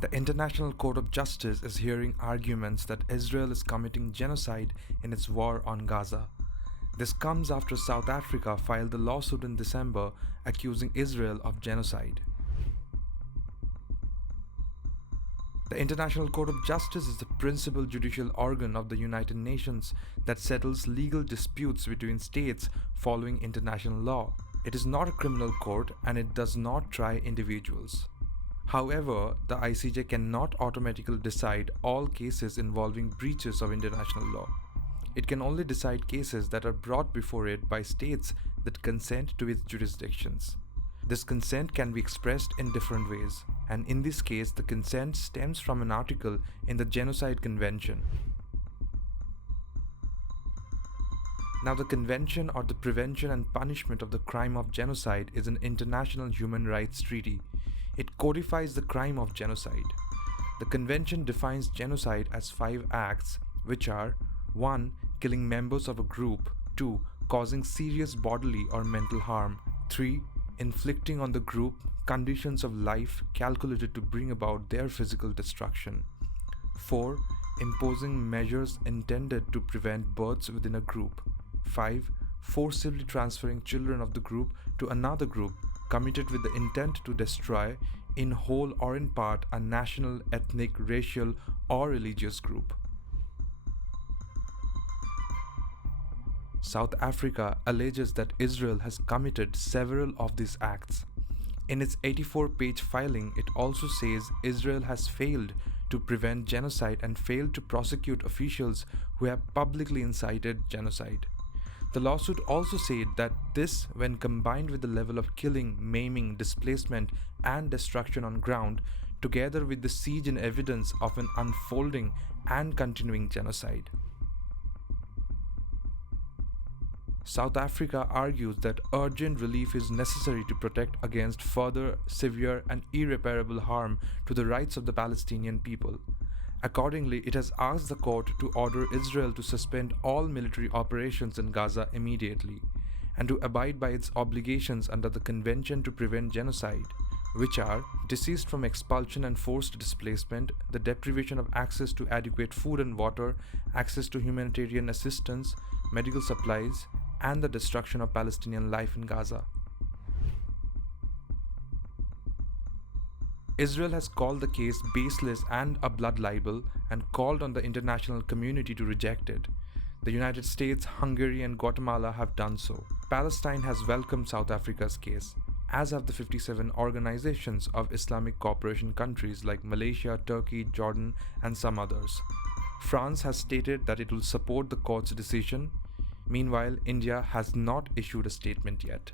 The International Court of Justice is hearing arguments that Israel is committing genocide in its war on Gaza. This comes after South Africa filed a lawsuit in December accusing Israel of genocide. The International Court of Justice is the principal judicial organ of the United Nations that settles legal disputes between states following international law. It is not a criminal court and it does not try individuals. However, the ICJ cannot automatically decide all cases involving breaches of international law. It can only decide cases that are brought before it by states that consent to its jurisdictions. This consent can be expressed in different ways, and in this case, the consent stems from an article in the Genocide Convention. Now, the Convention, or the Prevention and Punishment of the Crime of Genocide, is an international human rights treaty. It codifies the crime of genocide. The Convention defines genocide as 5 acts, which are 1. Killing members of a group, 2. Causing serious bodily or mental harm, 3. Inflicting on the group conditions of life calculated to bring about their physical destruction, 4. Imposing measures intended to prevent births within a group, 5. Forcibly transferring children of the group to another group committed with the intent to destroy, in whole or in part, a national, ethnic, racial, or religious group. South Africa alleges that Israel has committed several of these acts. In its 84-page filing, it also says Israel has failed to prevent genocide and failed to prosecute officials who have publicly incited genocide. The lawsuit also said that this, when combined with the level of killing, maiming, displacement, and destruction on ground, together with the siege and evidence of an unfolding and continuing genocide. South Africa argues that urgent relief is necessary to protect against further severe and irreparable harm to the rights of the Palestinian people. Accordingly, it has asked the court to order Israel to suspend all military operations in Gaza immediately and to abide by its obligations under the Convention to Prevent Genocide, which are deceased from expulsion and forced displacement, the deprivation of access to adequate food and water, access to humanitarian assistance, medical supplies, and the destruction of Palestinian life in Gaza. Israel has called the case baseless and a blood libel and called on the international community to reject it. The United States, Hungary, and Guatemala have done so. Palestine has welcomed South Africa's case, as have the 57 organizations of Islamic cooperation countries like Malaysia, Turkey, Jordan, and some others. France has stated that it will support the court's decision. Meanwhile, India has not issued a statement yet.